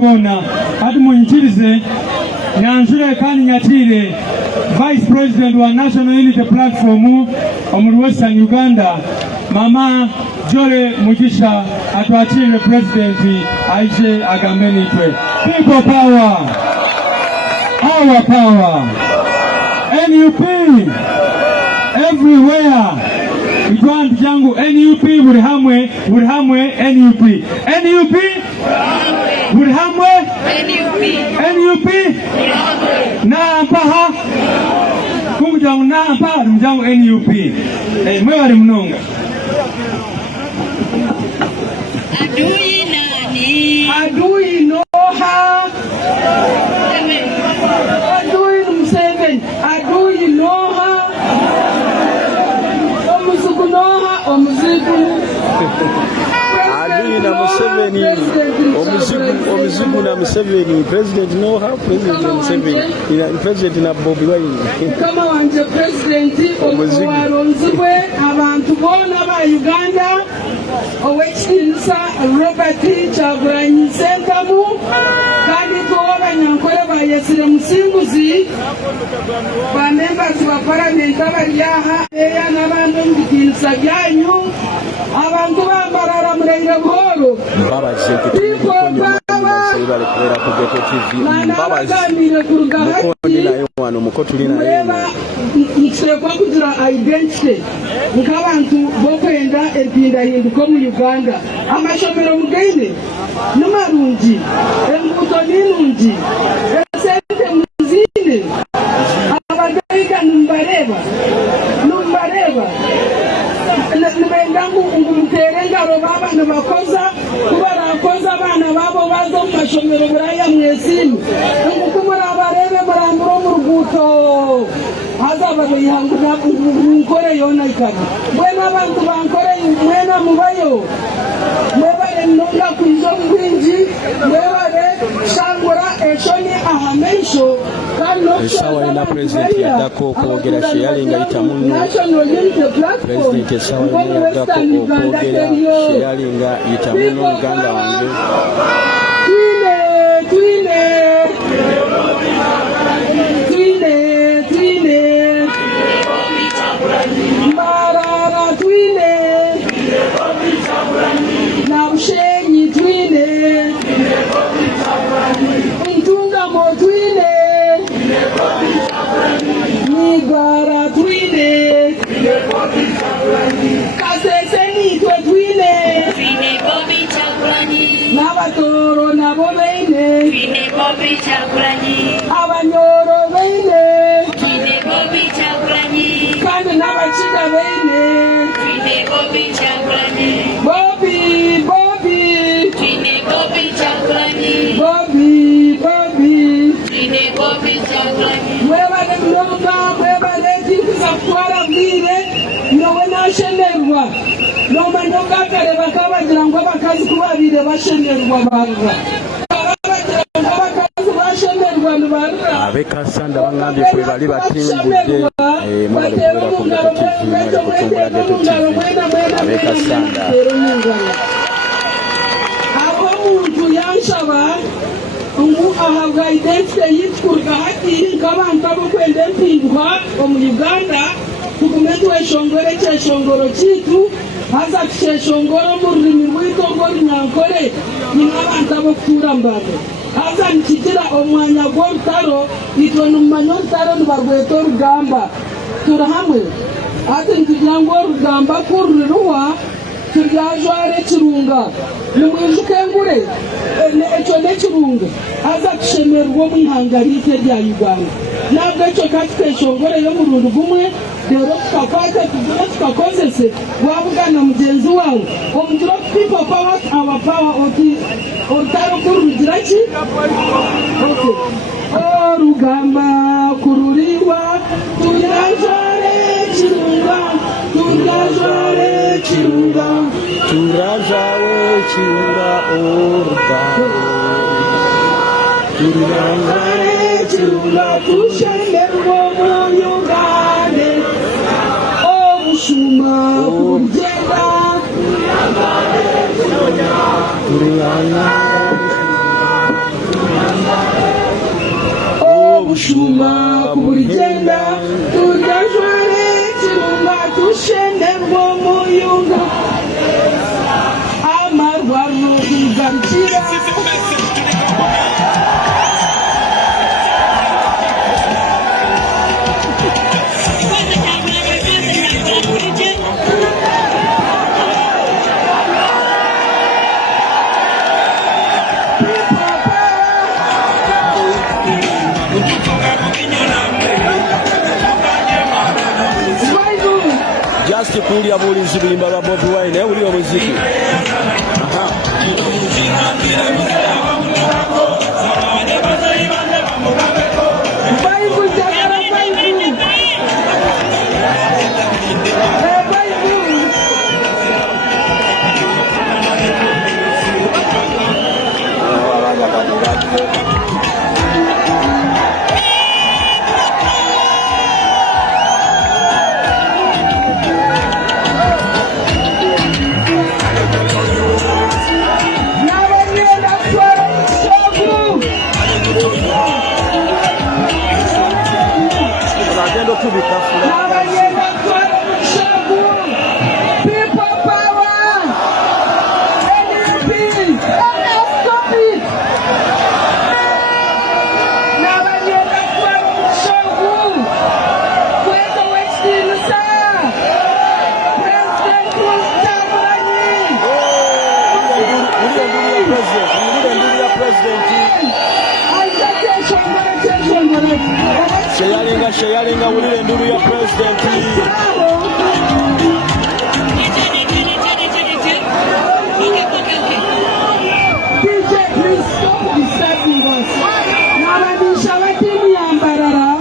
Ati munyikirize nyanjure kandi nyatire Vice President wa National Unity Platform omuri Western Uganda Mama Jole Mugisha atwachire President aije agambeni twe. People power, our power, NUP everywhere. Ijwandu jangu NUP buri hamwe NUP buri hamwe NUP nampaha kumjangu nampaha mjangu NUP mwewali mnonga adui nani adui noha adui Museveni adui noha omuzigu noha omuzigu adui na Museveni omuzigu na Museveni President noha President Museveni President na Bobi Wine kama wanje President omuzigu abantu bona ba Uganda owekitiinisa Robert Kyagulanyi Ssentamu kandi tuw'abanyankole bayesire musinguzi ba members ba parliament abali aha eya n'abantu mu bitiinisa byanyu abantu ba Mbarara muleire buhoro nkirekwa kugira identity nk'abantu bokwenda empindahinduka mu Uganda amashomero mugaine n'amarungi enguuto n'inungi esente muzine abagaiga numbareba nibendangu ngumutere ngaro babana bakoza kuba rakoza abana babo bazo mu mashomero buraya mwesimu ngukumura abarebe baramburo mu ruguto azaba bihanguna nkore yona ikaba mwena abantu bankore mwena mubayo mwebale nonga kuizo ngwinji mwebale shangura eshoni ahamensho Esawa na President yadako kwogera sheyalinga itamuno President esawa yadako kwogera sheyalinga itamuno Uganda wange Mbarara twine na ushenyi twine Ntungamo twine Migara twine Kaseseni twine Bobi Kyagulanyi Nabatoro nabo beine Bobi Kyagulanyi Abanyoro beine Bobi Kyagulanyi kandi n'abakiga beine Bobi Kyagulanyi Bobi Bobi Kyagulanyi Bobi Kyagulanyi mwebale mnonga mwebale tinkuza kutwala bwire nowe nashemerwa nomanyonga akareba kabagira ngo abakazi kubabire bashemerwa barra abagira ngo abakazi bashemerwa barra abekasanda bangambye kwe bali batimbudde mwali kubera ku Geto TV mwali kutumbula Geto TV abekasanda aho muntu yanshaba ahabwa identite yitwurwa hati nk'abantu abo kwenda empindwa omu Uganda tugume tweshongore kyeshongoro kitu haza tusheshongoro mu rurimi rwitu ng'orunyankore ni nk'abantu abo kutura mbago haza nikigira omwanya gw'orutaro itwe nimumanya orutaro nibarweta orugamba turi hamwe ati nitugira ngu orugamba kururiruwa turyajwara ekirunga nimwijuka engure ekyo n'ekirunga haza tushemerwa omu ihanga ry'ite rya Uganda nabwo ekyo katuteshongoreyo murundi gumwe rero tukakwata tugire tukakozese wabugana mugenzi wawe omugira people power our power oti orutaro kururugira ki orugamba kururiwa turyajware ekirunga turyajware kirunga turajawe kirunga orugamba turyajware kirunga tushemerwa mu Uganda obushuma kugenda turyajware kirunga kushuma kuburigenda tudajware kirunga tushenderwa muyunga amarwaro kugarukira Just kulia bulizi bulimba lwa Bobi Wine uli omuziki. Shayalinga wulire nduru ya president. DJ, please stop disturbing us. Nabanisha wa timu ya Mbarara,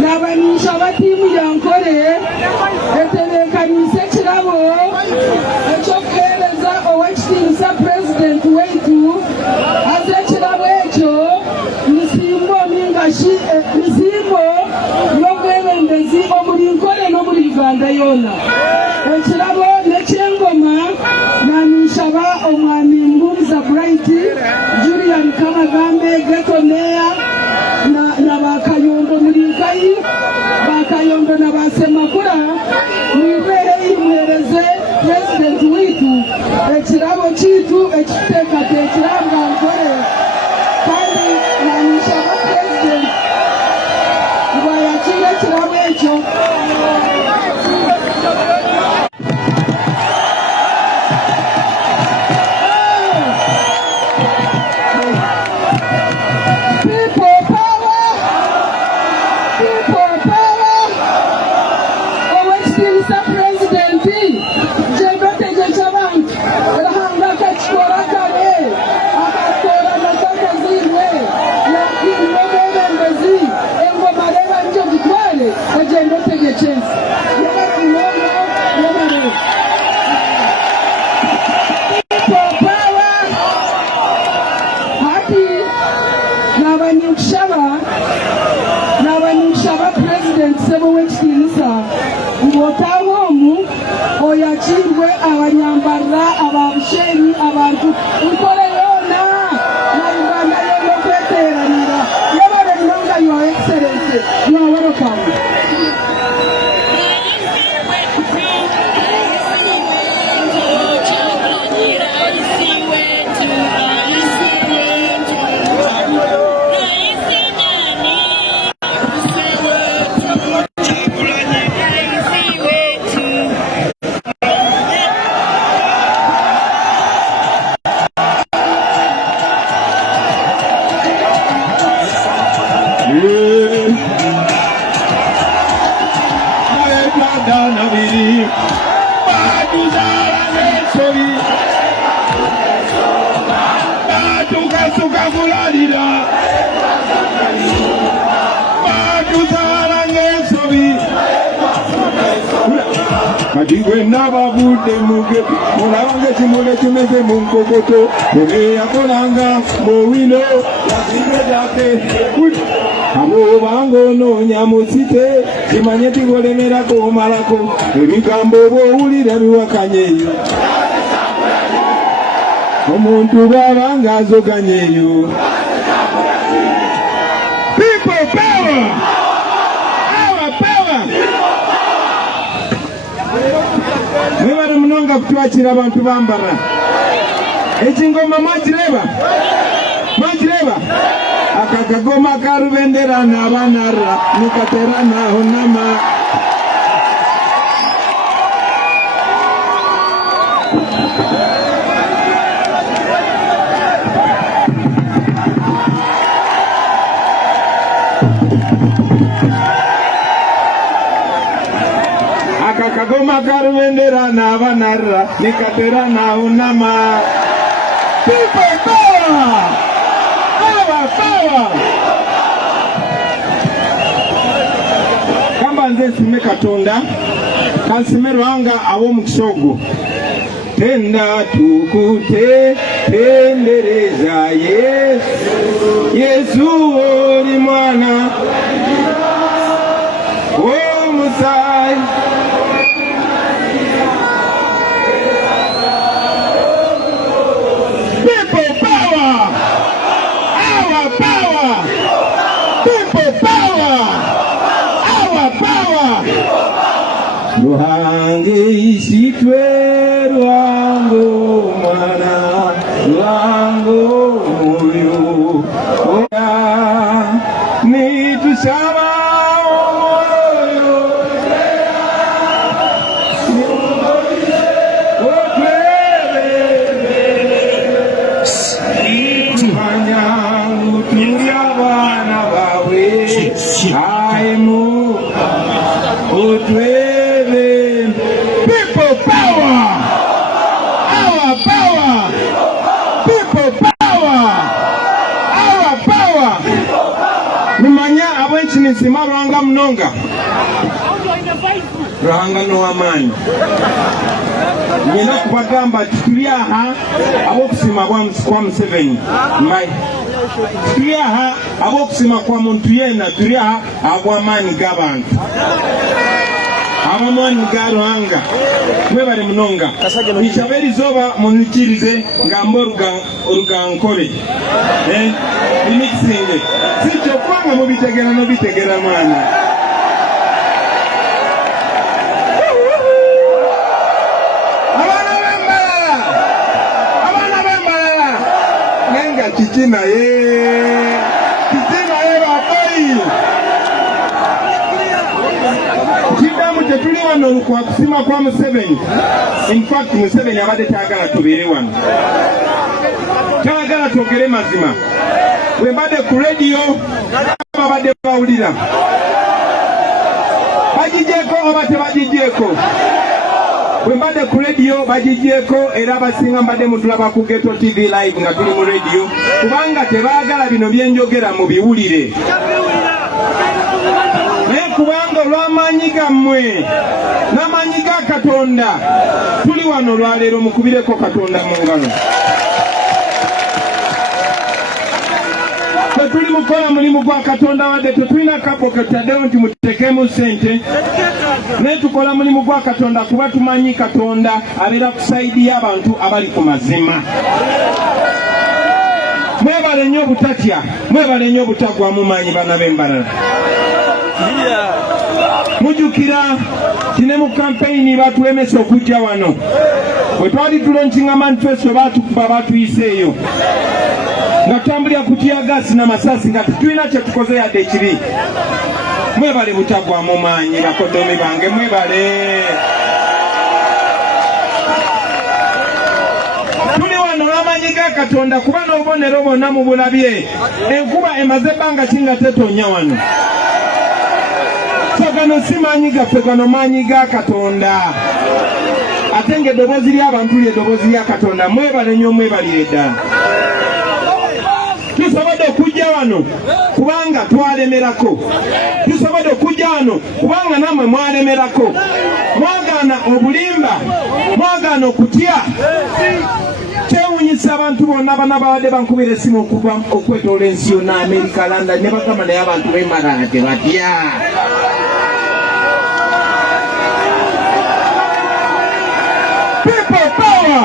nabanisha wa timu ya Nkore, etebekanise kirabo ekyokuhereza owekitiinisa president waitu aze kirabo ekyo misimbo mingashi misimbo y'obwebembezi omuri Nkore n'omuri Uganda yona ekirabo n'ekyengoma nanishaba omwami Mbumza Bright Julian Kamagambe Geto Meya na bakayondo muri Nkayi bakayondo na basemakura mwibere imwereze president witu ekirabo kitu ekiteekateekiranga Nkore kandi nanishaba president ngwayakire ekirabo ekyo. Nabanishaba president sebo wekitiinisa ngotawomu oyakirwe abanyambarra ababushenyi abantu Nkore yona na Uganda yona kweteranira yabare mnonga your excellency you are welcome. Kadigwe nababude muge Mulawange chimule chumeze munkokoto Muge ya kolanga Mowino Yazime dake Abo bango no nyamusite Imanyeti golemera ko malako Ebigambo bo ulira biwakanyeyo Omuntu babanga azoganyeyo People power. Our power. Mwebale munonga kutwakira abantu bambara. Ekingoma mwakireba? Mwakireba? Akakagoma karubendera nabanara nikatera naho nama. Akakagoma karubendera nabanara nikatera naho nama. People power! Power, power! Kamba nze sime katonda kansimero anga awo mukisogo tenda tukute tendereza Yesu oli mwana omusai people power! Our power! People power! Our power! Ruhange isitwe ruhango mwana ruhango moyo oya nitusaba omoyo manyangu tuya bana bawe aimu utwebe. People power! Our power! People power! Our power! Nimanya abwenchi nisima ruhanga mnonga ruhanga no amani nina kubagamba tuliaha abo kusima kwa Museveni mai tuliaha abo kusima kwa muntu yena tuliaha abo amani gabantu amamani garuhanga mwebale mnonga nichabeli zoba munikirize ngambo rugankole imixinge sicho kwanga mubitegera no bitegera mwana abana bembalala nenga kitina ye babai kidamu tetuli wano kwa kusima kwa Museveni. In fact Museveni abade tagala tubere wano tagala togere mazima webade ku radio abade bawulira bajijeko obate bajijeko webade ku radio bajijeko era basinga mbade mutulaba ku Ghetto TV live nga tuli mu radio kubanga tebagala bino byenjogera mu biwulire kubanga lwamanyiga mmwe namanyiga Katonda tuli wano lwaleero mukubireko Katonda mu ngalo tuli mukola mulimu gwa Katonda wadde tetulina kapo kataddewo nti mutekemu sente naye tukola mulimu gwa Katonda kuba tumanyi Katonda abeera kusaidi y'abantu abali ku mazima. Mwebale nnyo obutatya, mwebale nnyo obutagwa mumanyi bana b'Embarara. Mujukira kine mu campaign batwemesa okujja wano bwe twali tulonkinga manifesto batukuba batuyiseeyo nga tutambulira kutya gasi n'amasasi nga tutulina kye tukoze yadde ekiri. Mwebale butagwa mumanyi bakodomi bange mwebale. Tuli wano n'amanyi ga Katonda kuba n'obubonero bonna mu bulabye. Enkuba emaze ebbanga kinga tetonya wano. Gano simanyi gaffe gano manyi ga Katonda. Ate ng'eddoboozi ly'abantu ly'eddoboozi lya Katonda. Mwebale nnyo mwebalire ddala. Tusobodde okujja wano kubanga twalemerako. Tusobodde okujja wano kubanga nammwe mwalemerako. Mwagaana obulimba, mwagaana okutya. Kyewuunyisa abantu bonna bana babadde bankubira essimu okuva okwetoola ensi yonna Amerika, London ne bagamba naye abantu b'Embarara tebatya. People power!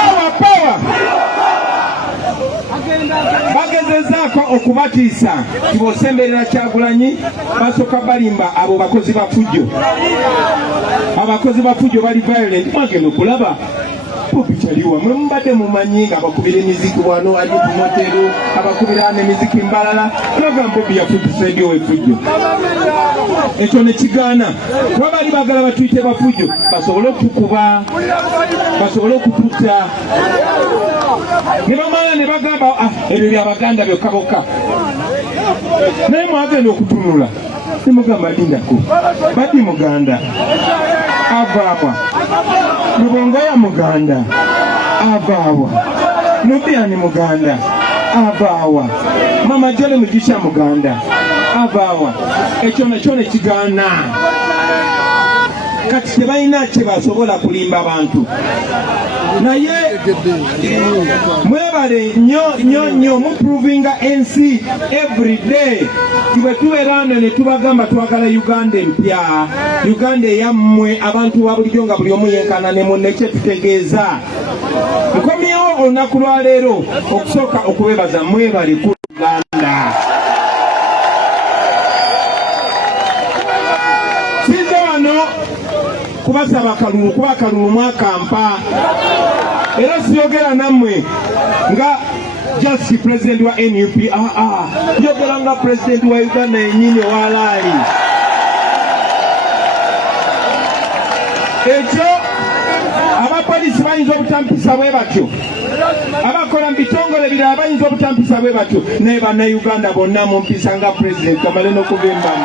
Our power! bagezezaako okubatiisa tibosemberera Kyagulanyi basooka balimba abo bakozi ba fujjo. Abakozi ba fujjo bali violent. Mwagenda okulaba Bobi kyaliwa mwe mubadde mumanyi nga abakubira emiziki wano ali ku motero abakubira n'emiziki Mbarara nagamba Bobi yafuddusa ebyo efujjo. Ekyo ne kigaana kuba bali bagala batuyite bafujjo basobole okutukuba basobole okututta ne bamala ne bagamba ebyo by'Abaganda byokka bokka naye mwagenda okutunula ne mugamba lindako baddi Muganda avaabwa Mubongoya Muganda avaawa Nubiani Muganda avaawa Mama Jole Mugisha Muganda avaawa ekyo nakyo ne kigaana kati tebalina kye basobola kulimba abantu naye mwebale nnyo muprovinga ensi everyday tiwe tubeera ne tubagamba twagala Uganda empya Uganda eyammwe abantu ba bulijjo nga buli omu yenkana ne munne kye tutegeeza nkomyewo olunaku lwa leero okusooka okubebaza mwebale ku Uganda. Size wano kubasaba kalulu kuba kalulu mwakampa era siyogera nammwe nga just president wa NUP njogera nga president wa Uganda yennyini walaali. Ekyo abapoliisi bayinza obutampisa bwe batyo abakola mu bitongole birala bayinza obutampisa bwe batyo naye bannayuganda bonna mumpisa nga president kamale n'okubimbamu.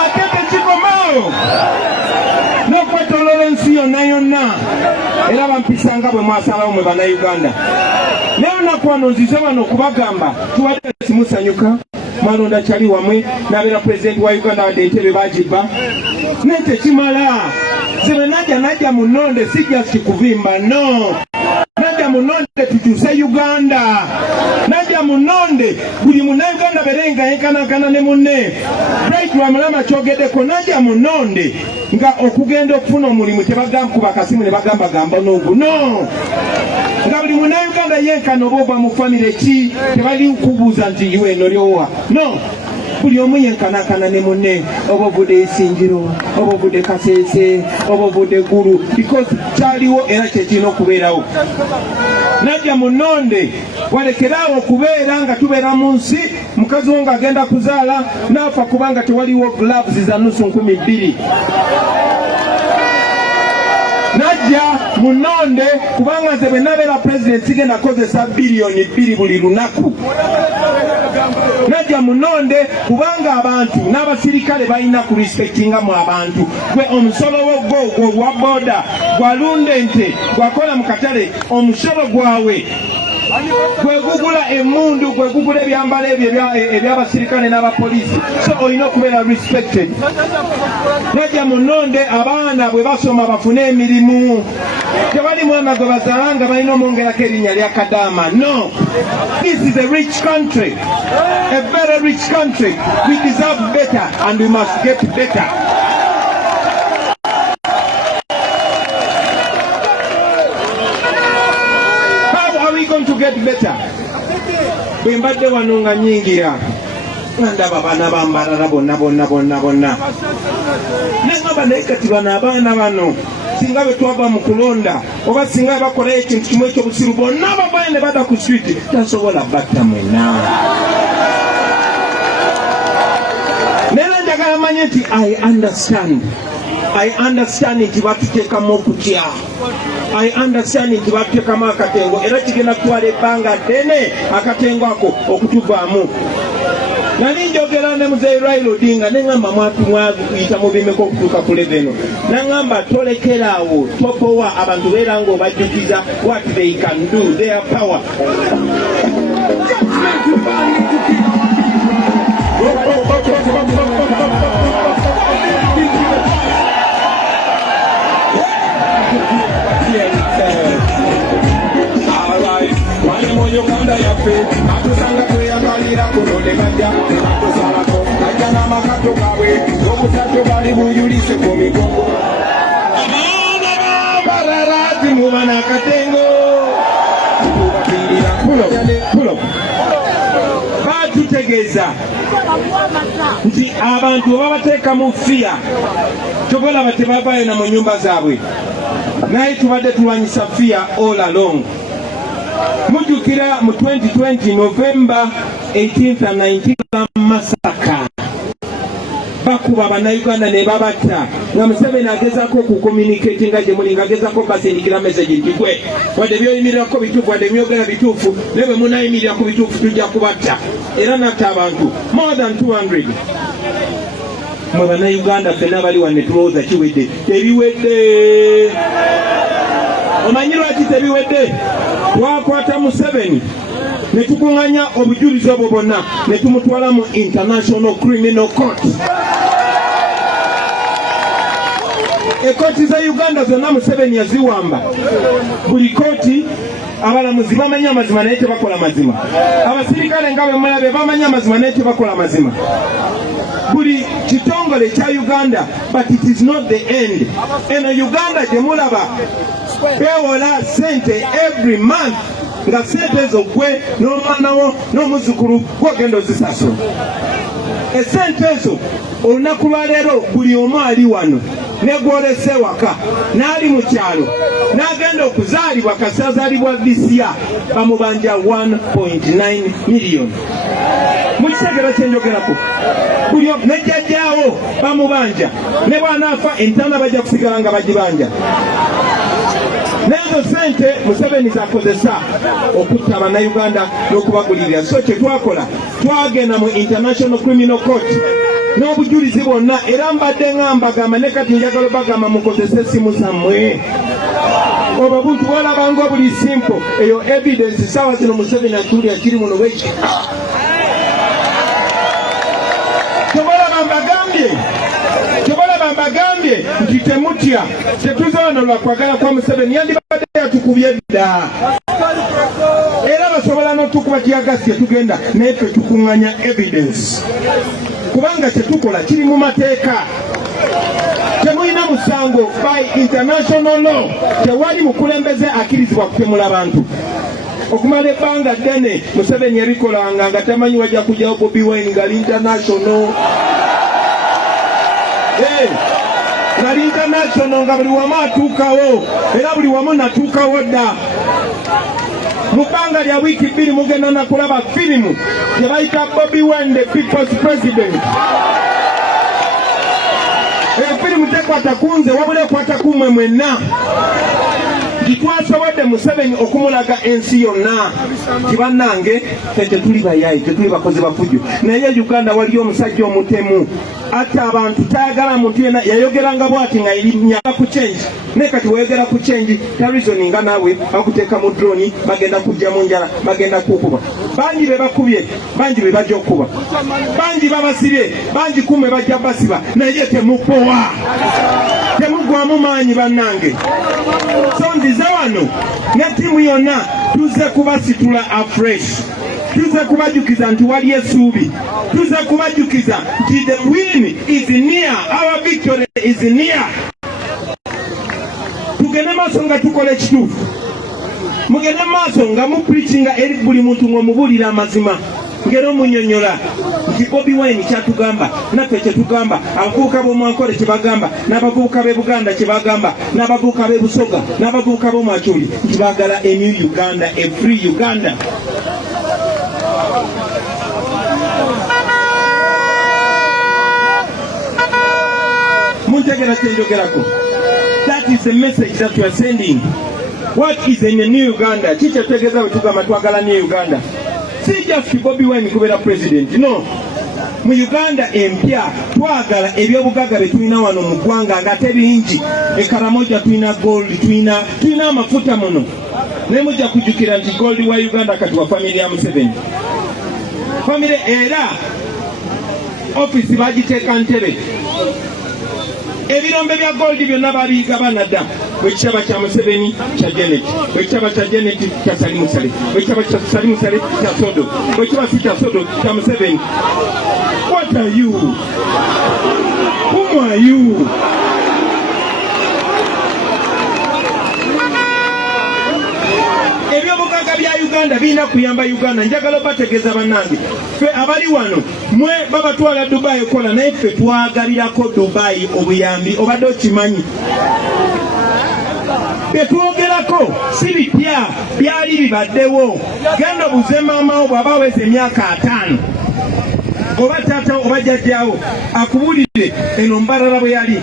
Ate tekikomaawo n'okwetooloola ensi yonna yonna era bampisa nga bwe mwasalawo mwe bannayuganda. Naye olunaku wano nzize wano okubagamba tubadde simusanyuka Malonda kyali wamwe n'abeera pulezidenti wa Uganda wadde entebe bagibba naye tekimala zebe najja mu nnonde si just kuvimba no najja mu nnonde tukyuse Uganda najja mu nnonde buli munnayuganda berenga yenkanankana ne munne Bright Lwamulama kyogeddeko najja mu nnonde nga okugenda okufuna omulimu tebagamba kuba akasimu ne bagamba gamba n'ogu no nga buli munnayuganda yenkana oba oba mu famire ki tebali kubuuza nti iwe eno lyowa no buli omu yenkanankana ne munne oba ovudde Isingiro oba ovudde Kasese oba ovudde Gulu because kyaliwo era kyekirina okubeerawo. Najja mu nnonde walekeraawo okubeera nga tubeera mu nsi mukazi wo ng'agenda kuzaala naafa kubanga tewaliwo gloves za nusu 2,000. Najja mu nnonde kubanga nze bwe nabeera president sigenda kozesa biliyoni 2 buli lunaku. Najja mu nnonde kubanga abantu n'abasirikale balina ku respectinga mu abantu. Gwe omusolo gwo gwa boda gwalunda ente gwakola mu katale omusolo gwawe gwe gugula emmundu gwe gugula ebyambalo ebyo eby'abasirikale n'abapoliisi so olina okubeera respected. Najja mu nnonde abaana bwe basoma bafune emirimu tewali mwana gwe bazaala nga balina omwongerako erinnya lya Kadaama. No, this is a rich country, a very rich country. We deserve better and we must get better. To get better. Bwe mbadde wano nga nyingira ndaba abaana ba Mbarara bonna nengamba naye kati bano abaana bano singa bwe twava mu kulonda oba singa bakola ekintu kimu ekyobusiru bonna bavayo ne bada ku switi tasobola batta mwena. Nera njagala manye nti I understand nti batuteekamu okutya. I understand nti batuteekamu akatengo era kigenda kutwala ebbanga ddene akatengo ako okutuvaamu. Nali njogera ne muzeeyi Raila Odinga neŋŋamba mwayita mu bimeko okutuuka ku leveno naŋŋamba tolekeraawo topowa abantu beera ng'obajjukiza what they can do, their power. Uganda yaffe atusanga tweyagalira kulonde bajja atusalako ajja n'amakato gaabwe ng'obutatyo bali buyulise ku migongo. Abaana ba Mbarara mubana akatengo pulo batutegeeza nti abantu babateeka mu fiya tobolaba tebavaayo na mu nyumba zaabwe naye tubadde tulwanyisa fiya all along. Mujjukira mu 2020 November 18th and 19th Masaka bakuba bannayuganda ne babatta nga Museveni agezaako okucommunicate nga gye muli ng'agezaako basindikira message nti gwe wadde byoyimirirako bituufu wadde byogera bituufu ne bwe munayimirira ku bituufu tujja kubatta era natta abantu more than 200. Mwe bannayuganda ffenna bali wanne tulowooza kiwedde ebiwedde. Omanyi lwaki tebiwedde? Twakwata Museveni ne tukuŋŋanya obujulizi obwo bwonna ne tumutwala mu International Criminal Court. Ekooti za Uganda zonna Museveni yaziwamba. Buli kooti abalamuzi bamanyi amazima naye tebakola mazima. Abasirikale nga bwe mulabe bamanyi amazima naye tebakola mazima. Buli kitongole kya Uganda, but it is not the end. Eno Uganda gye mulaba bewola sente every month nga sente ezo gwe n'omwana n'omuzukulu gw'ogenda ozisasula. Esente ezo olunaku lwa leero buli omu ali wano ne gwolese waka n'ali mu kyalo n'agenda okuzaalibwa kasi azaalibwa visiya bamubanja 1.9 million. Mukitegera kyenjogerako buli ne jjajjaawo bamubanja ne bw'anaafa entaana bajja kusigala nga bagibanja. Nezo sente Museveni zakozesa okutta abannayuganda n'okubagulirira. So kye twakola twagenda mu International Criminal Court n'obujulizi bwonna era mbadde ngambagamba ne kati njagala bagamba mukozese essimu zammwe. Obwo buntu bw'olabanga obuli simple eyo evidence sawa zino Museveni atuulira kiri muno bweki. Mbagambye nti temutya tetuze wano lwakwagala kwa Museveni yandibadde yatukubye dda era basobola n'otukuba tyagasi tugenda naye ffe tukuŋŋanya evidence kubanga kyetukola kiri mu mateeka. Temulina musango by international law. Tewali mukulembeze akirizibwa kutemula bantu. Okumala ebbanga ddene Museveni yabikolanga nga tamanyi wajja kujjawo Bobi Wine ngali international. Nali international nga buli wamu atuukawo era buli wamu natuukawo dda. Mu bbanga lya wiiki 2 mugenda nakulaba firimu gye bayita Bobi Wine the People's President. Firimu tekwata kunze wabula ekwata kumwe mwenna. Twasobodde Museveni okumulaga ensi yonna nti bannange tetuli bayayi tetuli bakozi bafujjo naye Uganda waliyo omusajja omutemu atta abantu tayagala muntu yena yayogeranga bwati nga nyaka ku change ne kati wayogera ku change tarizoni nga naawe bakuteeka mu drone bagenda kujja mu njala bagenda kukuba bangi be bakubye bangi be bajja okuba bangi babasibye bangi kumwe bajja basiba naye temupowa temugwamu maanyi bannange. So nzize wano ne ttiimu yonna tuze kubasitula afresh, tuze kubajukiza nti wali essuubi, tuze kubajukiza nti the win is near, our victory is near. Tugende maaso nga tukola ekituufu, mugende maaso nga mupreachinga eri buli muntu ng'omubuulira amazima ngero munyonyola nti Bobi Wine kyatugamba naffe kyetugamba, abavubuka b'omwankole kyebagamba, n'abavubuka b'e Buganda kyebagamba, n'abavubuka b'e Busoga, n'abavubuka b'omwachuli nti baagala a new Uganda, a free Uganda. Muntegera kyenjogerako. That is the message that we are sending. What is in a new Uganda? Kikyetegeeza bwe tugamba twagala new Uganda. Si just Bobi Wine kubeera president, no. Mu Uganda empya twagala ebyobugagga bye tulina wano mu ggwanga nga tebingi. E Karamoja tulina gold, tulina amafuta muno. Ne mujja kujjukira nti gold wa Uganda kati wa family ya Museveni. Family era office bagiteeka Ntebe. Ebirombe bya gold byonna babiyiga banadda. Bwekitaba kya Museveni kya Janet, bwekitaba kya Janet kya Salimu Sale, bwekitaba kya Salimu Sale kya Sodo, bwekitaba si kya Sodo kya Museveni. What are you? Who are you? ebyobugagga bya Uganda birina kuyamba Uganda. Njagala obategeeza bannange, ffe abali wano mwe babatwala Dubai ekola, naye ffe twagalirako Dubai obuyambi. Obadde okimanyi betwogerako si bipya, byali bibaddewo. Genda obuze maama wo bw'aba aweza emyaka 5 oba taata oba jjajjaawo akubulire eno Mbarara bwe yali,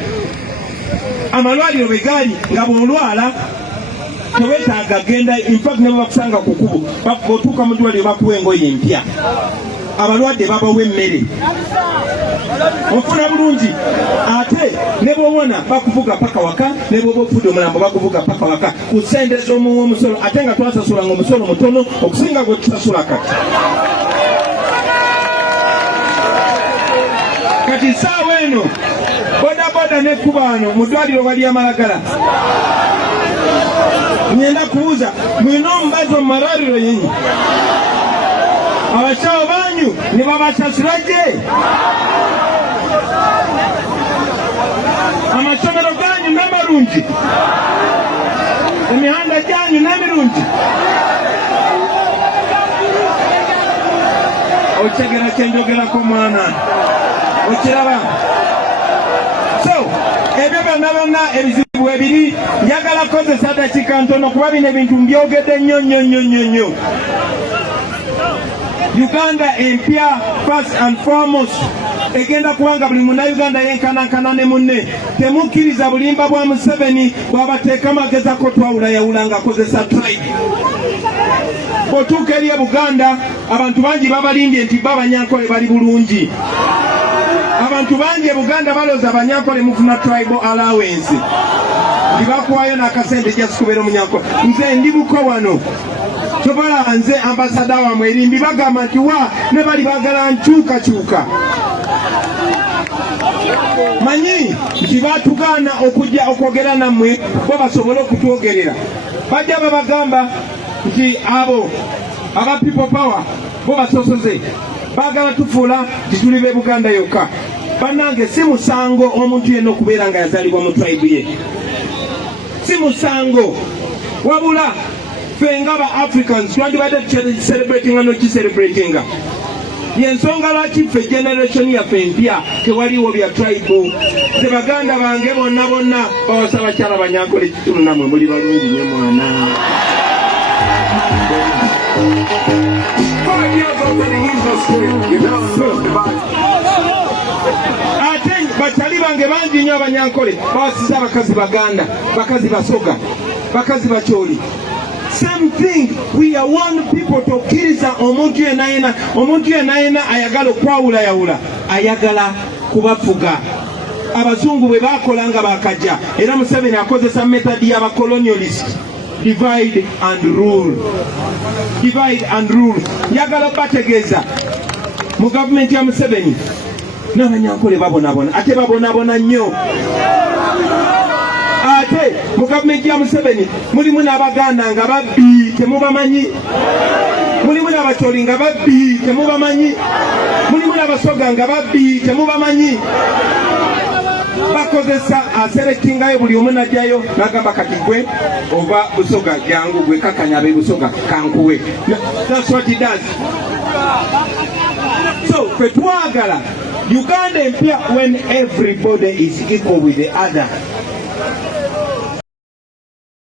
amalwaliro bwe gaali, nga bw'olwala tewetaaga genda. Infact ne bakusanga ku kkubo otuuka mu ddwaliro bakuwa engoye empya, abalwadde babawa emmere ofuna bulungi. Ate ne bw'obona bakuvuga paka waka, ne bw'oba ofudde omulambo bakuvuga paka waka ku ssente z'omuwa omusolo, ate nga twasasulanga omusolo mutono okusinga gwe tusasula kati. Kati saawa eno bodaboda n'ekkuba wano mu ddwaliro wali amalagala. Ngenda kubuuza, mulina omubazi mu malwaliro yenyu? Abasawo banyu ne babasasula gye? Amasomero ganyu n'amalungi? Emihanda gyanyu n'emirungi? Okyegera kyenjogerako mwana, okiraba? So ebyo byonna byonna ebizibu ebiri, njagala kukozesa dakiika ntono kuba bino ebintu mbyogedde nnyo. Uganda empya first and foremost egenda kubanga buli munnayuganda yenkanankana ne munne. Temukkiriza bulimba bwa Museveni bw'abateeka magezako twawulayawula ng'akozesa tribe. Bw'otuuka eri e Buganda abantu bangi babalimbye nti Abanyankole bali bulungi. Abantu bangi e Buganda balooza Abanyankole mufuna tribal allowance, ndibakuwayo n'akasente just kubeera Omunyankole. Nze ndi buko wano, tobola nze ambasada wamwe erimbi bagamba nti wa ne bali bagala nkyukakyuka. Manyi nti baatugaana okujja okwogera nammwe bo basobole okutwogerera. Bajja babagamba nti abo aba people power bo basosoze bagala tufuula tituli be Buganda yokka. Bannange si musango omuntu yenna okubeera nga yazaalibwa mu tribe ye, si musango, wabula ffe nga ba Africans twandibadde celebratinga nokicelebratinga. Yensonga lwaki ffe generation yaffe empya tewaliwo bya tribe. Ze baganda bange bonna bawasa bakyala Banyankole kitulu, namwe muli balungi nnyo mwana. Ate bakyali bange bangi nnyo Abanyankole bawasiza abakazi Baganda, bakazi Basoga, bakazi Bakyoli. Same thing, we are one people tokkiriza omuntu yenna ayagala okwawulayawula, ayagala kubafuga. Abazungu bwe bakolanga bakajja, era Museveni akozesa method y'abacolonialist, divide and rule. Divide and rule. Njagala bategeeza mu gavumenti ya Museveni n'Abanyankole babonabona, ate babonabona nnyo. Ate mu gavumenti ya Museveni mulimu n'Abaganda nga babbi temubamanyi, mulimu n'Abakyoli nga babbi temubamanyi, mulimu n'Abasoga nga babbi temubamanyi. Bakozesa aserekingayo buli omu najjayo n'agamba kati gwe oba Busoga jangu gwe kakanya abe Busoga kankuwe. That's what he does. So kwe twagala Uganda empya when everybody is equal with the other.